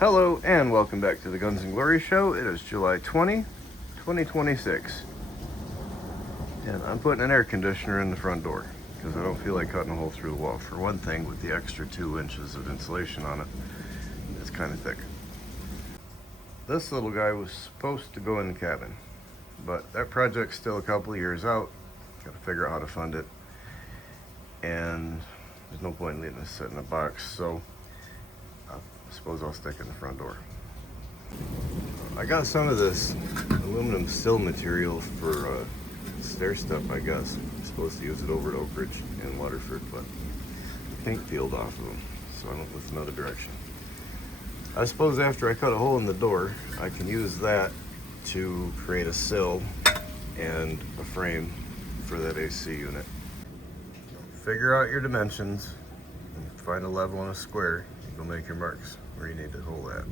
Hello and welcome back to the Guns and Glory show. It is July 20, 2026. And I'm putting an air conditioner in the front door because I don't feel like cutting a hole through the wall. For one thing, with the extra 2 inches of insulation on it, it's kind of thick. This little guy was supposed to go in the cabin, but that project's still a couple of years out. Got to figure out how to fund it. And there's no point in letting this sit in a box, so I suppose I'll stick it in the front door. I got some of this aluminum sill material for stair step, I guess. I'm supposed to use it over at Oak Ridge in Waterford, but the paint peeled off of them, so I went with another direction. I suppose after I cut a hole in the door, I can use that to create a sill and a frame for that AC unit. Figure out your dimensions and find a level and a square. You'll make your marks where you need to hold that.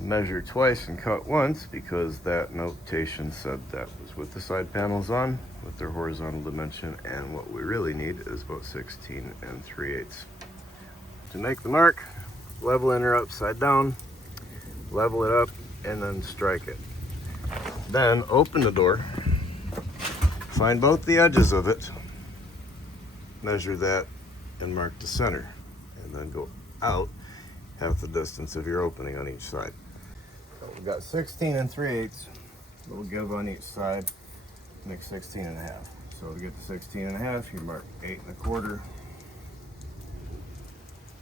Measure twice and cut once because that notation said that was with the side panels on with their horizontal dimension, and what we really need is about 16 3/8. To make the mark, level it upside down, level it up, and then strike it. Then open the door, find both the edges of it, measure that, and mark the center, and then go out half the distance of your opening on each side. So we've got 16 3/8, little give on each side, make 16 1/2. So to get to 16 1/2, you mark 8 1/4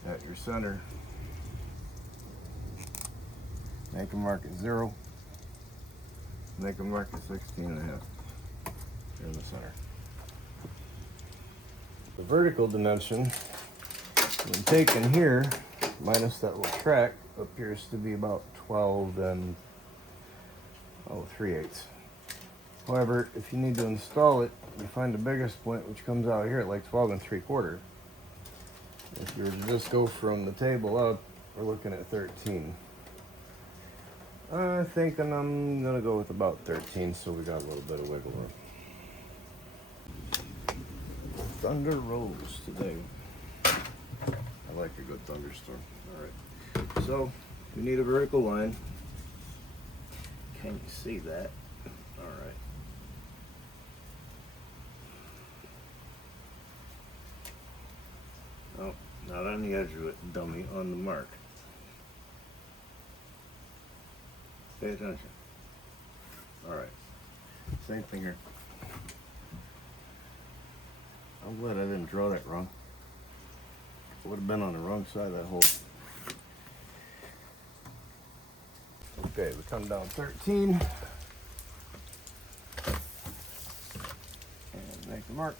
at your center. Make a mark at 0. Make a mark at 16 1/2 in the center. The vertical dimension, when taken here, minus that little track, appears to be about 12 3/8. However, if you need to install it, you find the biggest point, which comes out here at like 12 3/4. If you were to just go from the table up, we're looking at 13. I'm thinking I'm gonna go with about 13, so we got a little bit of wiggle room. Thunder rolls today. I like a good thunderstorm. Alright, so we need a vertical line. Can you see that? Alright. Oh, not on the edge of it, dummy, on the mark. Pay attention. Alright, same thing here. I'm glad I didn't draw that wrong. It would have been on the wrong side of that hole. Okay, we come down 13 and make the mark.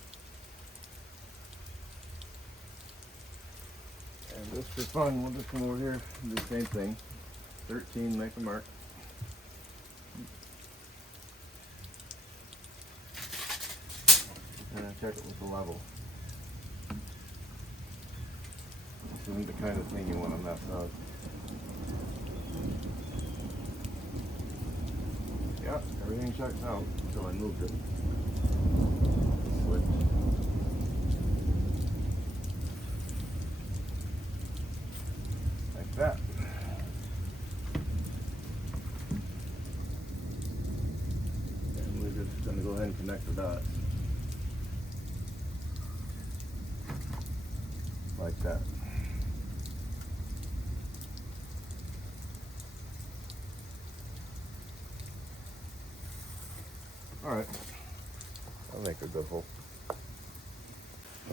And just for fun, we'll just come over here and do the same thing. 13, make a mark. And then check it with the level. This isn't the kind of thing you want to mess up. Yeah, everything checks out until I moved it. Switch. Like that. And we're just going to go ahead and connect the dots. Like that. Alright, I'll make a good hole.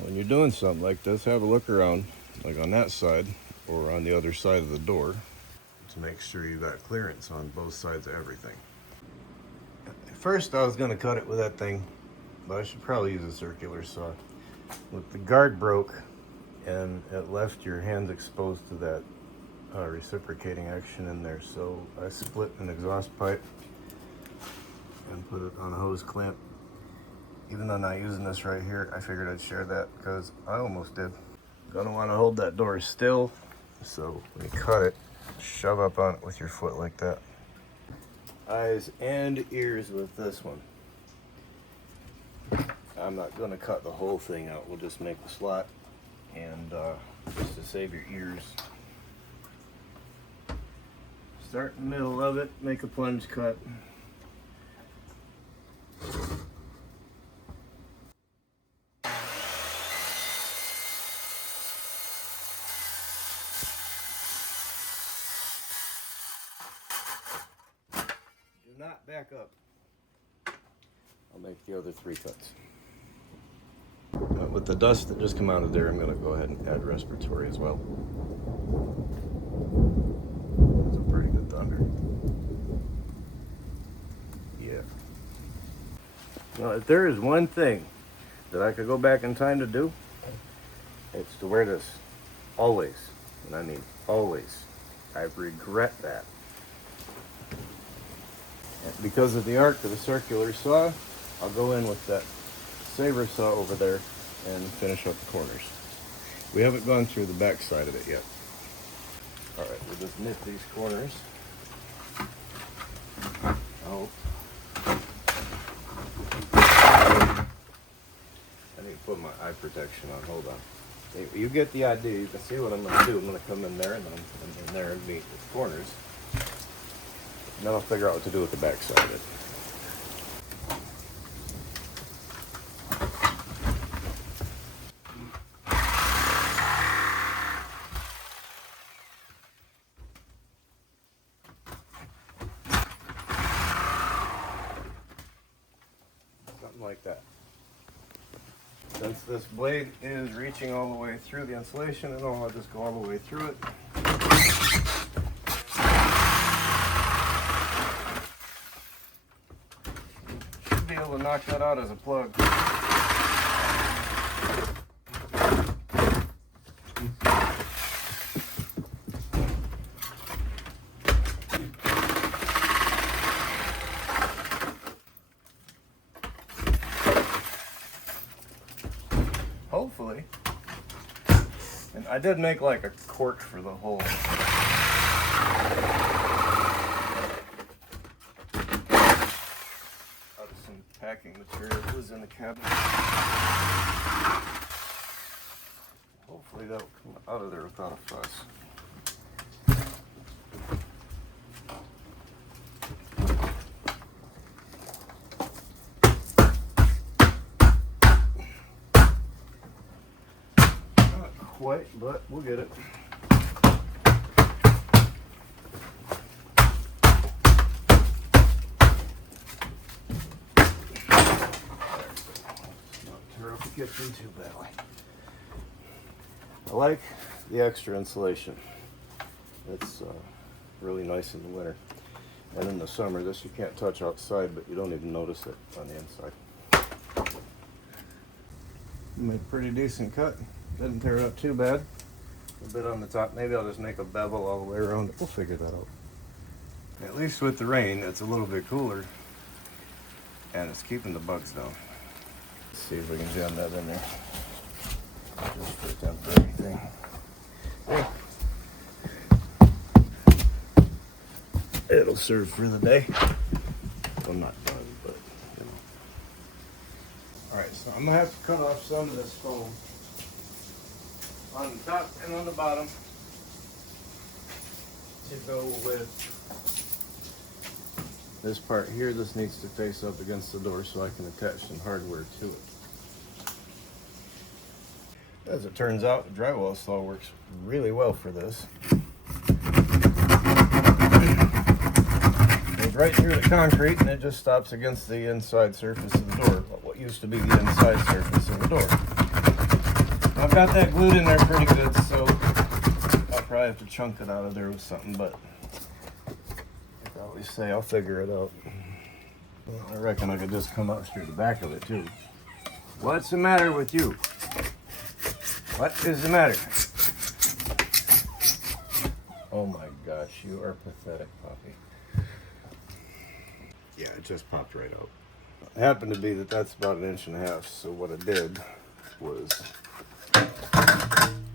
When you're doing something like this, have a look around, like on that side or on the other side of the door, to make sure you got clearance on both sides of everything. At first I was going to cut it with that thing, but I should probably use a circular saw. Look, the guard broke and it left your hands exposed to that reciprocating action in there, so I split an exhaust pipe and put it on a hose clamp. Even though I'm not using this right here, I figured I'd share that because I almost did. Gonna want to hold that door still, so when you cut it, shove up on it with your foot like that. Eyes and ears with this one. I'm not gonna cut the whole thing out, we'll just make the slot, and just to save your ears, Start in the middle of it, make a plunge cut. Do not back up. I'll make the other 3 cuts. With the dust that just come out of there, I'm going to go ahead and add respiratory as well. That's a pretty good thunder. Yeah. Now, if there is one thing that I could go back in time to do, it's to wear this always. And I mean always. I regret that. And because of the arc of the circular saw, I'll go in with that saber saw over there and finish up the corners. We haven't gone through the back side of it yet. All right, we'll just nip these corners. Oh. I need to put my eye protection on. Hold on. You get the idea. You can see what I'm going to do. I'm going to come in there and then I'm in there and meet the corners. And then I'll figure out what to do with the back side of it. Like that. Since this blade is reaching all the way through the insulation and all, I'll just go all the way through it. Should be able to knock that out as a plug. Hopefully. And I did make like a cork for the hole. Out of some packing material that was in the cabinet. Hopefully that'll come out of there without a fuss. Quite, but we'll get it. Not tear up the kitchen too badly. I like the extra insulation. It's really nice in the winter. And in the summer, this you can't touch outside, but you don't even notice it on the inside. Made a pretty decent cut. Didn't tear it up too bad. A bit on the top. Maybe I'll just make a bevel all the way around it. We'll figure that out. At least with the rain, it's a little bit cooler. And it's keeping the bugs down. Let's see if we can jam that in there. Just for a temporary thing. There. It'll serve for the day. Well, not done, but you know. Alright, so I'm going to have to cut off some of this foam on the top and on the bottom to go with this part here. This needs to face up against the door so I can attach some hardware to it. As it turns out, the drywall saw works really well for this. Goes right through the concrete and it just stops against the inside surface of the door, what used to be the inside surface of the door. I've got that glued in there pretty good, so I'll probably have to chunk it out of there with something, but like I always say, I'll figure it out. Well, I reckon I could just come up through the back of it too. What's the matter with you? What is the matter? Oh my gosh, you are pathetic, Poppy. Yeah, it just popped right out. It happened to be that that's about 1.5 inches, so what I did was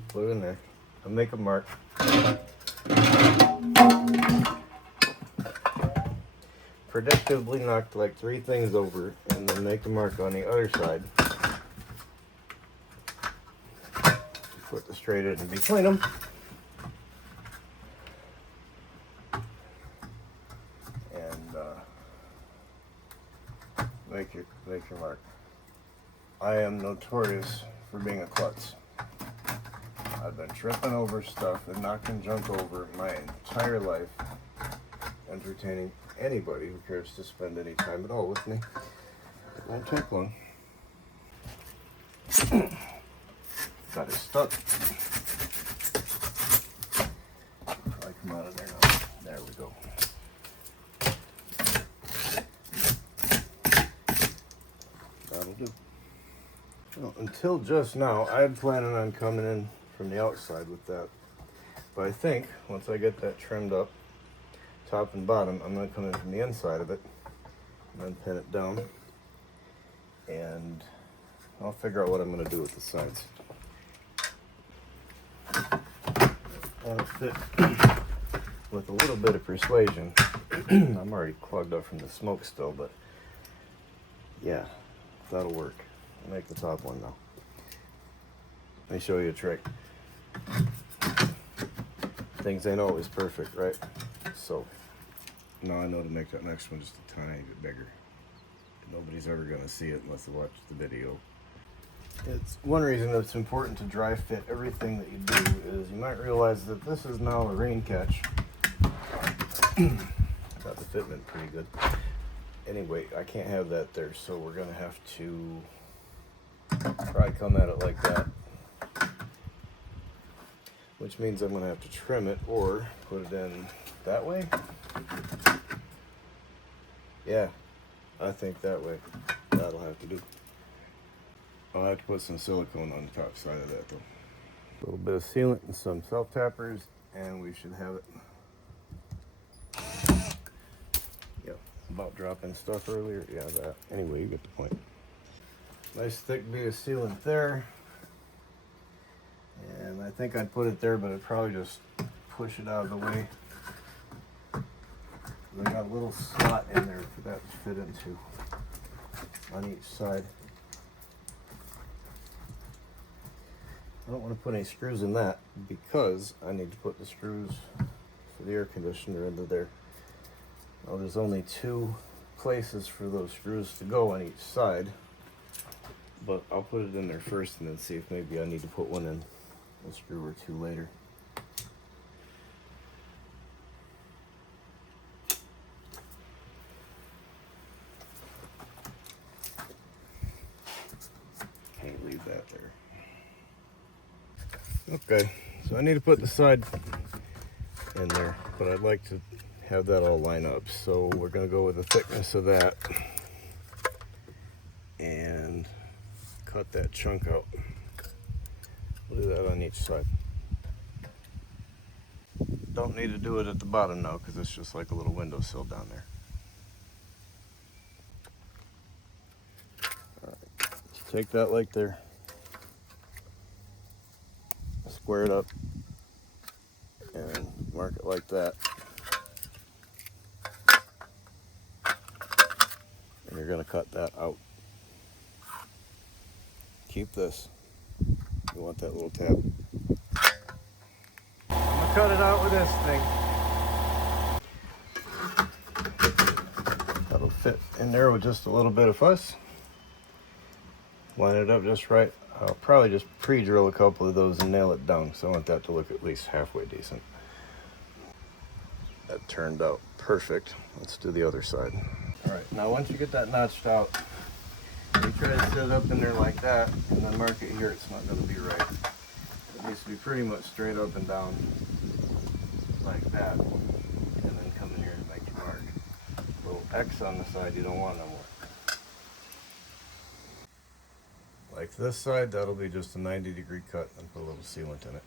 put it in there. I'll make a mark. Predictably knocked like 3 things over and then make a mark on the other side. Put the straight edge in between them. make your mark. I am notorious for being a klutz. I've been tripping over stuff and knocking junk over my entire life, entertaining anybody who cares to spend any time at all with me. It won't take long. Got it stuck. I come out of there now. There we go. That'll do. Well, until just now, I had planning on coming in from the outside with that. But I think once I get that trimmed up, top and bottom, I'm going to come in from the inside of it and then pin it down. And I'll figure out what I'm going to do with the sides. That'll fit with a little bit of persuasion. I'm already clogged up from the smoke still, but yeah, that'll work. I'll make the top one now. Let me show you a trick. Things ain't always perfect, right? So now I know to make that next one just a tiny bit bigger. Nobody's ever going to see it unless they watch the video. It's one reason that it's important to dry fit everything that you do is you might realize that this is now a rain catch. I got the fitment pretty good. Anyway, I can't have that there, so we're going to have to probably come at it like that. Which means I'm going to have to trim it or put it in that way. Yeah, I think that way. That'll have to do. I'll have to put some silicone on the top side of that though. A little bit of sealant and some self-tappers and we should have it. Yep, about dropping stuff earlier. Yeah, that. Anyway, you get the point. Nice thick bit of sealant there. And I think I'd put it there, but I'd probably just push it out of the way. I got a little slot in there for that to fit into on each side. I don't want to put any screws in that because I need to put the screws for the air conditioner into there. Now there's only 2 places for those screws to go on each side, but I'll put it in there first and then see if maybe I need to put one in a screw or 2 later. Can't leave that there. Okay, so I need to put the side in there, but I'd like to have that all line up. So we're going to go with the thickness of that and cut that chunk out. We'll do that on each side. Don't need to do it at the bottom now because it's just like a little windowsill down there. All right, just take that like there. Square it up and mark it like that. And you're going to cut that out. Keep this. You want that little tab. I'm going to cut it out with this thing. That'll fit in there with just a little bit of fuss. Line it up just right. I'll probably just pre-drill a couple of those and nail it down, so I want that to look at least halfway decent. That turned out perfect. Let's do the other side. All right, now once you get that notched out, you try to set it up in there like that, and then mark it here. It's not going to be right. It needs to be pretty much straight up and down like that, and then come in here and make your mark. A little X on the side you don't want no more. Like this side, that'll be just a 90-degree cut and put a little sealant in it.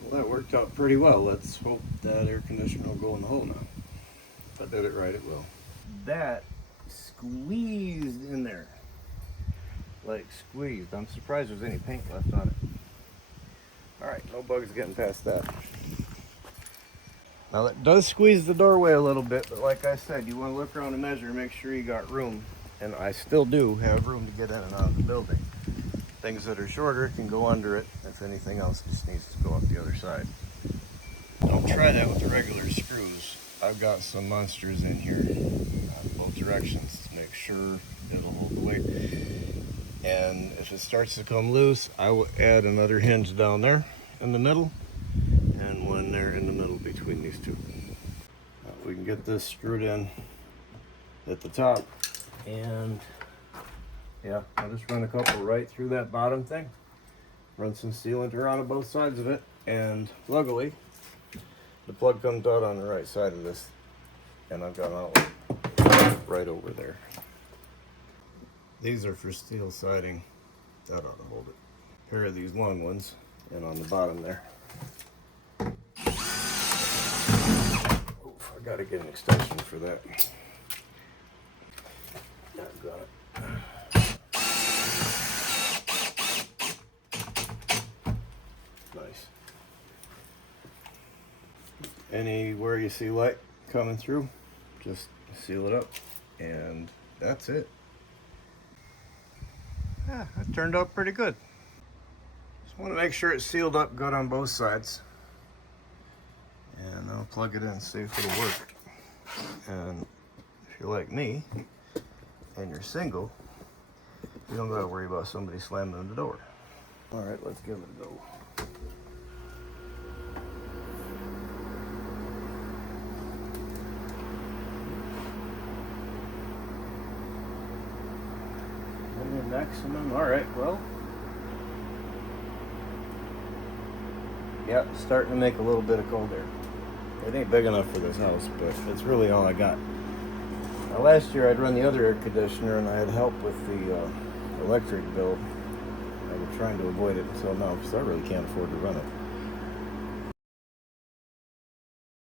Well, that worked out pretty well. Let's hope that air conditioner will go in the hole now. If I did it right, it will. That squeezed in there. Like squeezed. I'm surprised there's any paint left on it. Alright, no bugs getting past that. Now that does squeeze the doorway a little bit, but like I said, you want to look around and measure and make sure you got room. And I still do have room to get in and out of the building. Things that are shorter can go under it. If anything else just needs to go up the other side. Don't try that with the regular screws. I've got some monsters in here. Both both directions to make sure it'll hold the weight. And if it starts to come loose, I will add another hinge down there in the middle and one there in the middle between these two. We can get this screwed in at the top, and yeah, I'll just run a couple right through that bottom thing, run some sealant around both sides of it, and luckily the plug comes out on the right side of this, and I've got an outlet right over there. These are for steel siding. That ought to hold it. A pair of these long ones, and on the bottom there. Oof, I gotta get an extension for that. I've got it. Nice. Anywhere you see light coming through, just seal it up, and that's it. Yeah, it turned out pretty good. Just want to make sure it's sealed up good on both sides. And I'll plug it in, see if it'll work. And if you're like me, and you're single, you don't gotta worry about somebody slamming the door. All right, let's give it a go. Maximum. All right, well, yeah, starting to make a little bit of cold air. It ain't big enough for this house, but it's really all I got. Now, last year I'd run the other air conditioner and I had help with the electric bill. I was trying to avoid it until now because I really can't afford to run it.